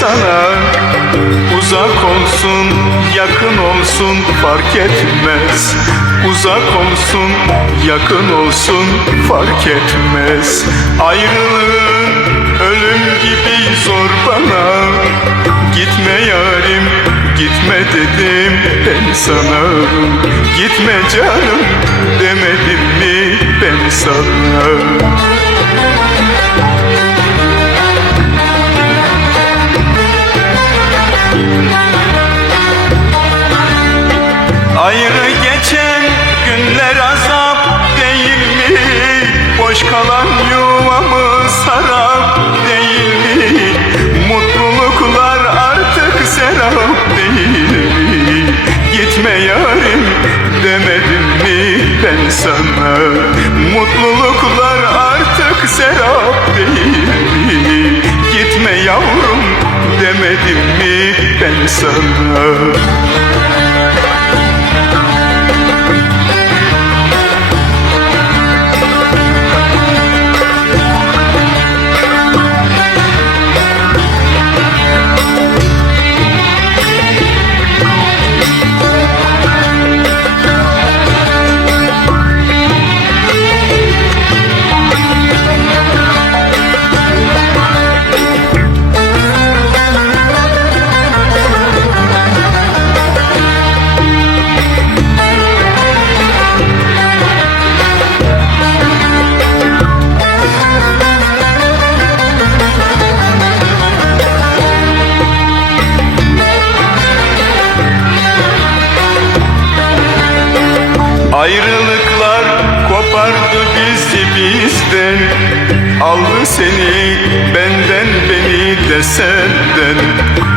sana. Uzak olsun, yakın olsun fark etmez. Uzak olsun, yakın olsun fark etmez. Ayrılığın ölüm gibi zor bana. Gitme yarim, gitme dedim ben sana. Gitme canım demedim mi ben sana kalan yuvamız harap değil mi? Mutluluklar artık serap değil mi? Gitme yarim demedim mi ben sana? Mutluluklar artık serap değil mi? Gitme yavrum demedim mi ben sana? Ayrılıklar kopardı bizi bizden. Aldı seni benden beni de senden.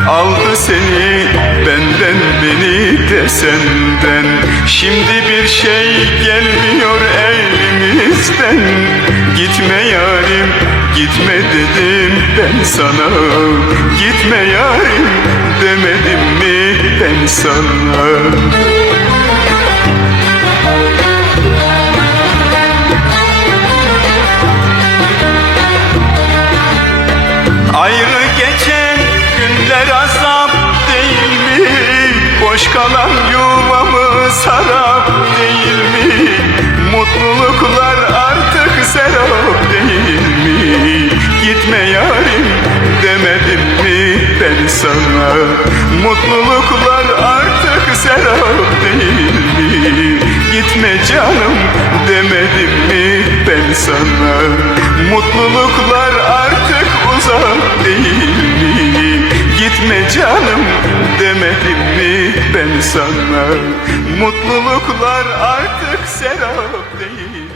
Aldı seni benden beni de senden. Şimdi bir şey gelmiyor elimizden. Gitme yarim gitme dedim ben sana. Gitme yarim demedim mi ben sana Ayrı geçen günler azap değil mi? Boş kalan yuvamız harap değil mi? Mutluluklar artık serap değil mi? Gitme yarim demedim mi ben sana? Mutluluklar artık serap değil mi? Gitme canım demedim mi ben sana? Mutluluklar artık sana? Mutluluklar artık serap değil